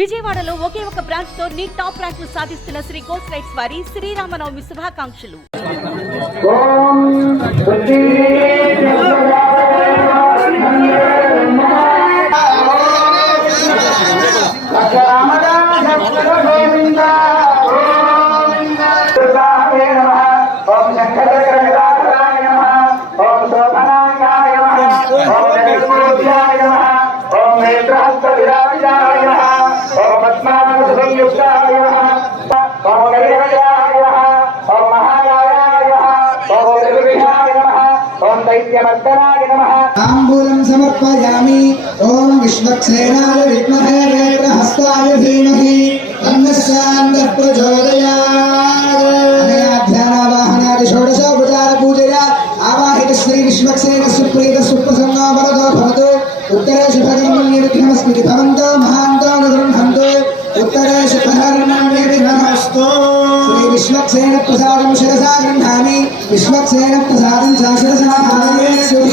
విజయవాడలో ఒకే ఒక బ్రాంచ్తో నీ టాప్ ర్యాంకులు సాధిస్తున్న శ్రీ గోల్డ్ రైట్స్ వారి శ్రీరామనవమి శుభాకాంక్షలు. ఓం శుద్ధి విరాజాయ ఓం పద్మానన సంయుక్తాయ నమ ఓం గరిహరాయ నమ ఓం మహాయాయ నమ ఓం నిర్విఘ్నాయ నమ ఓం దైత్యమర్దనాయ నమ ताम्बूलं समर्पयामि ॐ विश्वक्सेनाय विद्महे वेत्रहस्ताय धीमहि तन्नः शान्तः प्रचोदयात् ध्यानावाहनादि षोडशोपचारपूजया आवाहित श्री विश्वक्सेन सुप्रीत सुप्रसन्नो वरदो भवतु उत्तरे शुभकर्मण्यविघ्नमस्मिति भवन्तो महान्तो निगृह्णन्तु उत्तरे शुभकर्मण्यविघ्नमस्तु श्री विश्वक्सेन प्रसादं शिरसा गृह्णामि विश्वक्सेन प्रसादं च शिरसा धारये सुधीः